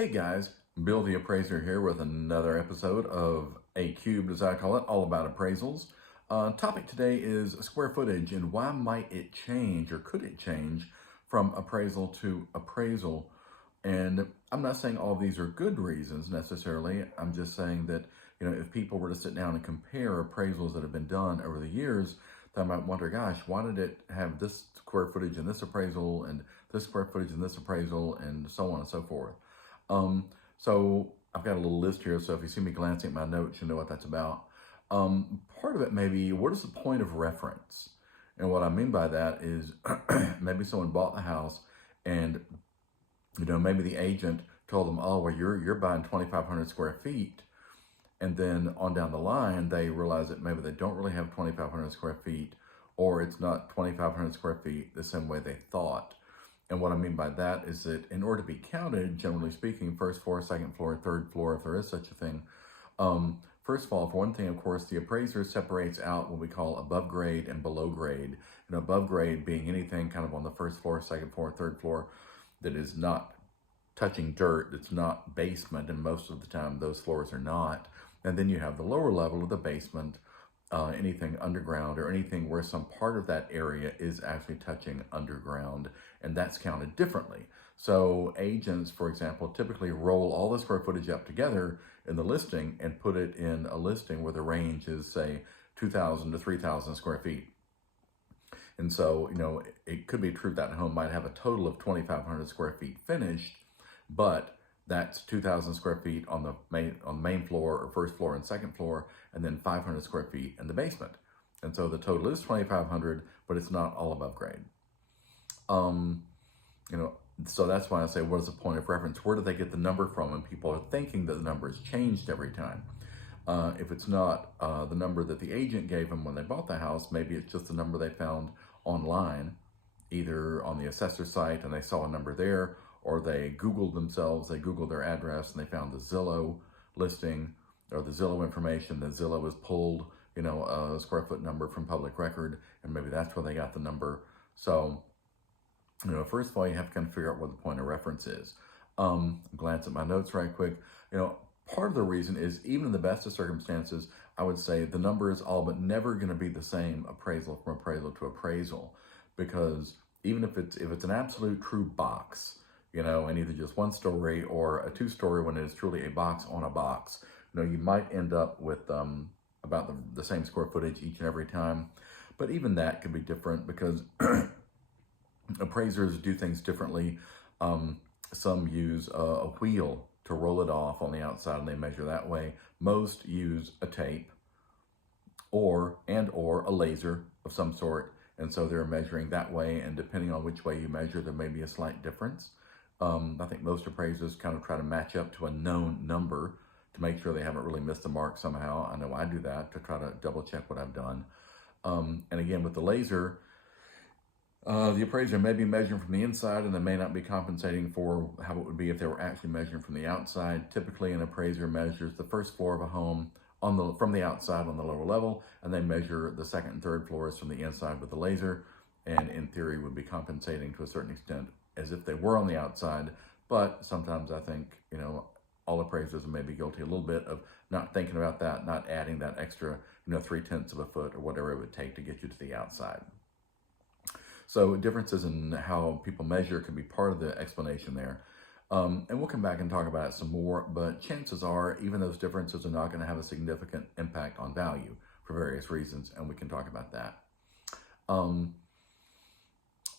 Hey guys, Bill the Appraiser here with another episode of A Cubed, as I call it, all about appraisals. Topic today is square footage and why might it change or could it change from appraisal to appraisal. And I'm not saying all of these are good reasons necessarily. I'm just saying that, if people were to sit down and compare appraisals that have been done over the years, they might wonder, gosh, why did it have this square footage in this appraisal and this square footage in this appraisal and so on and so forth. So I've got a little list here, so if you see me glancing at my notes, you know what that's about. Part of it may be, what is the point of reference? And what I mean by that is maybe someone bought the house and, maybe the agent told them, oh, well, you're buying 2,500 square feet. And then on down the line, they realize that maybe they don't really have 2,500 square feet, or it's not 2,500 square feet the same way they thought. And what I mean by that is that in order to be counted, generally speaking, first floor, second floor, third floor, if there is such a thing, first of all, for one thing, of course, the appraiser separates out what we call above grade and below grade. And above grade being anything kind of on the first floor, second floor, third floor that is not touching dirt, it's not basement, and most of the time those floors are not. And then you have the lower level of the basement, anything underground or anything where some part of that area is actually touching underground, and that's counted differently. So agents, for example, typically roll all the square footage up together in the listing and put it in a listing where the range is, say, 2,000 to 3,000 square feet. And so, it could be true that home might have a total of 2,500 square feet finished, but that's 2,000 square feet on the main floor or first floor and second floor, and then 500 square feet in the basement. And so the total is 2,500, but it's not all above grade. So that's why I say, what is the point of reference? Where do they get the number from? And people are thinking that the number has changed every time. If it's not the number that the agent gave them when they bought the house, maybe it's just the number they found online, either on the assessor site and they saw a number there, or they Googled themselves, they Googled their address and they found the Zillow listing or the Zillow information. The Zillow has pulled, a square foot number from public record, and maybe that's where they got the number. So, first of all, you have to kind of figure out what the point of reference is. Glance at my notes right quick. Part of the reason is, even in the best of circumstances, I would say the number is all but never going to be the same appraisal from appraisal to appraisal, because even if it's an absolute true box, and either just one story or a two-story when it is truly a box on a box, you might end up with about the same square footage each and every time. But even that could be different because appraisers do things differently. Some use a wheel to roll it off on the outside and they measure that way. Most use a tape or a laser of some sort, and so they're measuring that way, and depending on which way you measure, there may be a slight difference. I think most appraisers kind of try to match up to a known number to make sure they haven't really missed the mark somehow. I know I do that to try to double check what I've done. And again, with the laser, the appraiser may be measuring from the inside and they may not be compensating for how it would be if they were actually measuring from the outside. Typically, an appraiser measures the first floor of a home from the outside on the lower level, and they measure the second and third floors from the inside with the laser, and in theory would be compensating to a certain extent as if they were on the outside. But sometimes I think, all appraisers may be guilty a little bit of not thinking about that, not adding that extra, 3/10 of a foot or whatever it would take to get you to the outside. So differences in how people measure can be part of the explanation there. And we'll come back and talk about it some more, but chances are even those differences are not going to have a significant impact on value for various reasons, and we can talk about that.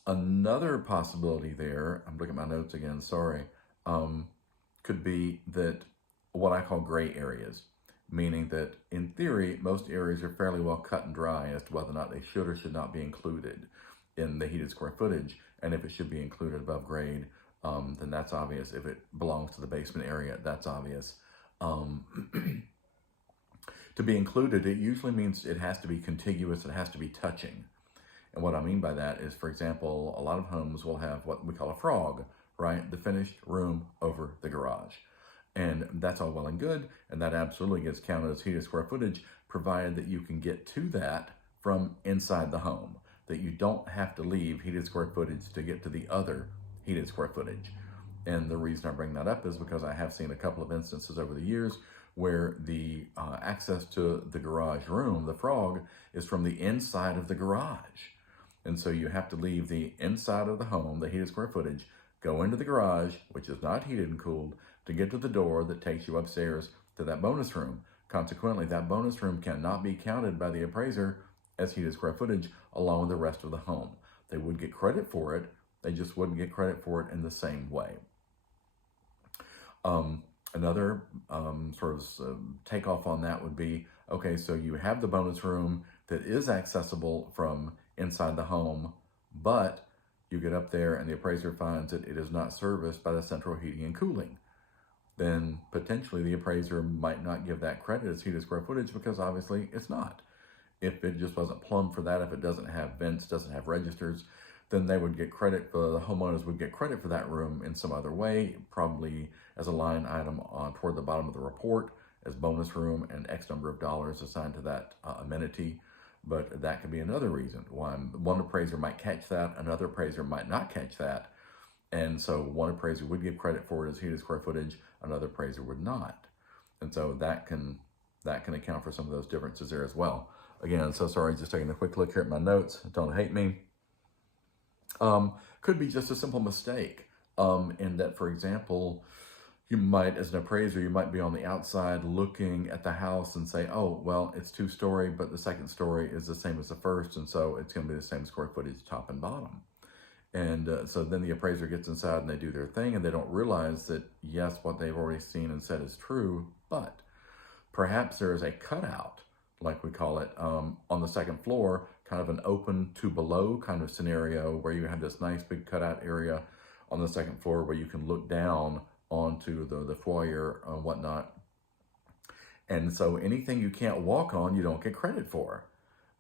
Another possibility there, I'm looking at my notes again, sorry, could be that what I call gray areas, meaning that in theory, most areas are fairly well cut and dry as to whether or not they should or should not be included in the heated square footage. And if it should be included above grade, then that's obvious. If it belongs to the basement area, that's obvious. To be included, it usually means it has to be contiguous, it has to be touching. And what I mean by that is, for example, a lot of homes will have what we call a frog, right? The finished room over the garage. And that's all well and good, and that absolutely gets counted as heated square footage, provided that you can get to that from inside the home, that you don't have to leave heated square footage to get to the other heated square footage. And the reason I bring that up is because I have seen a couple of instances over the years where the access to the garage room, the frog, is from the inside of the garage. And so you have to leave the inside of the home, the heated square footage, go into the garage, which is not heated and cooled, to get to the door that takes you upstairs to that bonus room. Consequently, that bonus room cannot be counted by the appraiser as heated square footage along with the rest of the home. They would get credit for it, they just wouldn't get credit for it in the same way. Another sort of takeoff on that would be, okay, so you have the bonus room that is accessible from inside the home, but you get up there and the appraiser finds that it is not serviced by the central heating and cooling. Then potentially the appraiser might not give that credit as heated square footage because obviously it's not. If it just wasn't plumbed for that, if it doesn't have vents, doesn't have registers, then they would get credit for, the homeowners would get credit for that room in some other way, probably as a line item toward the bottom of the report as bonus room and X number of dollars assigned to that amenity. But that could be another reason why one appraiser might catch that, another appraiser might not catch that. And so one appraiser would give credit for it as heated square footage, another appraiser would not. And so that can account for some of those differences there as well. Again, so sorry, just taking a quick look here at my notes. Don't hate me. Could be just a simple mistake in that, for example, you might, as an appraiser, you might be on the outside looking at the house and say, oh, well, it's 2-story, but the second story is the same as the first, and so it's going to be the same square footage top and bottom. And so then the appraiser gets inside and they do their thing, and they don't realize that, yes, what they've already seen and said is true, but perhaps there is a cutout, like we call it, on the second floor, kind of an open to below kind of scenario where you have this nice big cutout area on the second floor where you can look down onto the foyer and whatnot. And so anything you can't walk on, you don't get credit for.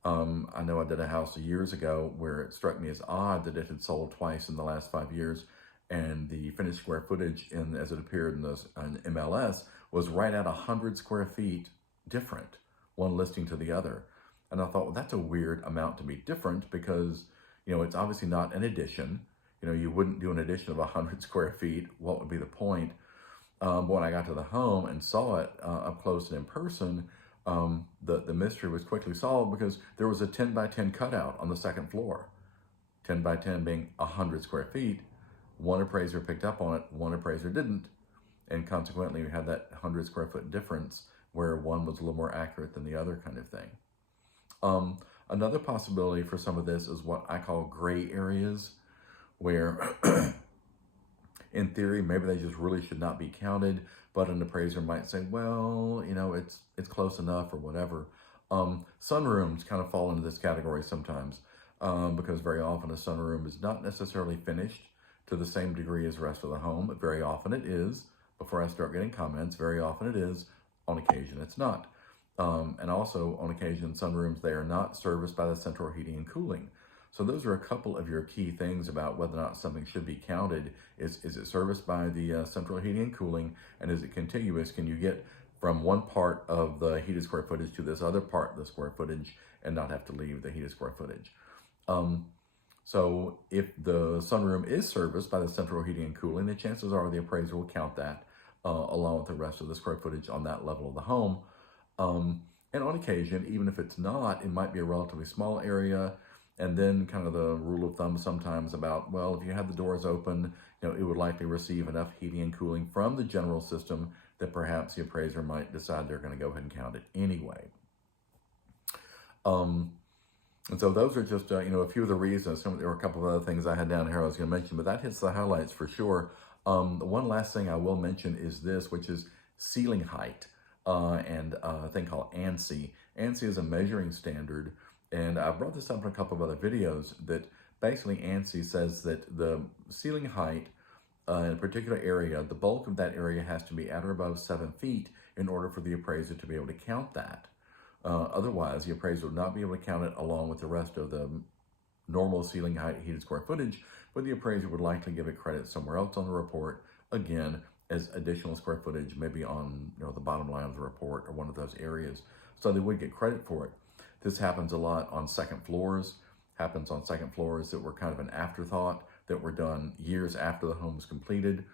I know I did a house years ago where it struck me as odd that it had sold twice in the last 5 years, and the finished square footage, as it appeared in MLS, was right at 100 square feet different, one listing to the other. And I thought, well, that's a weird amount to be different because, it's obviously not an addition. You wouldn't do an addition of 100 square feet. What would be the point? But when I got to the home and saw it up close and in person, the mystery was quickly solved because there was a 10 by 10 cutout on the second floor. 10 by 10 being 100 square feet. One appraiser picked up on it, one appraiser didn't. And consequently, we had that 100 square foot difference where one was a little more accurate than the other kind of thing. Another possibility for some of this is what I call gray areas, where in theory, maybe they just really should not be counted, but an appraiser might say, well, it's close enough or whatever. Sunrooms kind of fall into this category sometimes because very often a sunroom is not necessarily finished to the same degree as the rest of the home, but very often it is. Before I start getting comments, very often it is. On occasion, it's not. And also, on occasion, sunrooms, they are not serviced by the central heating and cooling. So those are a couple of your key things about whether or not something should be counted. Is it serviced by the central heating and cooling, and is it contiguous? Can you get from one part of the heated square footage to this other part of the square footage and not have to leave the heated square footage? So if the sunroom is serviced by the central heating and cooling, the chances are the appraiser will count that along with the rest of the square footage on that level of the home. And on occasion, even if it's not, it might be a relatively small area. And then kind of the rule of thumb sometimes about, well, if you have the doors open, it would likely receive enough heating and cooling from the general system that perhaps the appraiser might decide they're going to go ahead and count it anyway. And so those are just, a few of the reasons. There were a couple of other things I had down here I was going to mention, but that hits the highlights for sure. The one last thing I will mention is this, which is ceiling height and a thing called ANSI. ANSI is a measuring standard, and I brought this up in a couple of other videos that basically ANSI says that the ceiling height in a particular area, the bulk of that area has to be at or above 7 feet in order for the appraiser to be able to count that. Otherwise, the appraiser would not be able to count it along with the rest of the normal ceiling height heated square footage, but the appraiser would likely give it credit somewhere else on the report, again, as additional square footage, maybe on the bottom line of the report or one of those areas. So they would get credit for it. This happens a lot on second floors, happens on second floors that were kind of an afterthought, that were done years after the home was completed.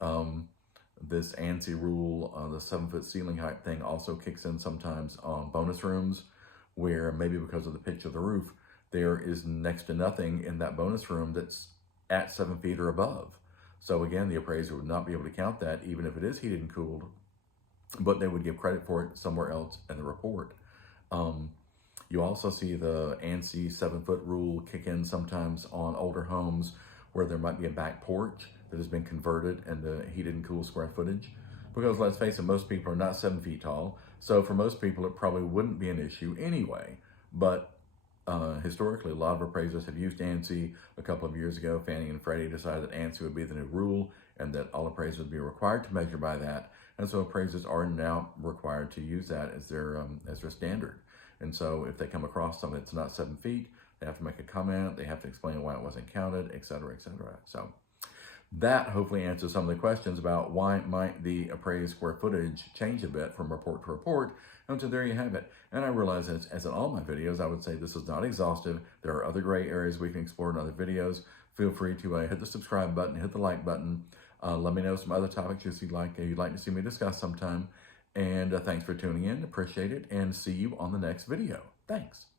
This ANSI rule, the 7-foot ceiling height thing also kicks in sometimes on bonus rooms where maybe because of the pitch of the roof, there is next to nothing in that bonus room that's at 7 feet or above. So again, the appraiser would not be able to count that even if it is heated and cooled, but they would give credit for it somewhere else in the report. You also see the ANSI 7-foot rule kick in sometimes on older homes where there might be a back porch that has been converted into heated and cool square footage. Because let's face it, most people are not 7 feet tall. So for most people, it probably wouldn't be an issue anyway. But historically, a lot of appraisers have used ANSI. A couple of years ago, Fannie and Freddie decided that ANSI would be the new rule and that all appraisers would be required to measure by that. And so appraisers are now required to use that as their standard. And so if they come across something that's not 7 feet, they have to make a comment, they have to explain why it wasn't counted, et cetera, et cetera. So that hopefully answers some of the questions about why might the appraised square footage change a bit from report to report. And so there you have it. And I realize as in all my videos, I would say this is not exhaustive. There are other gray areas we can explore in other videos. Feel free to hit the subscribe button, hit the like button. Let me know some other topics you'd like to see me discuss sometime. And thanks for tuning in. Appreciate it. And see you on the next video. Thanks.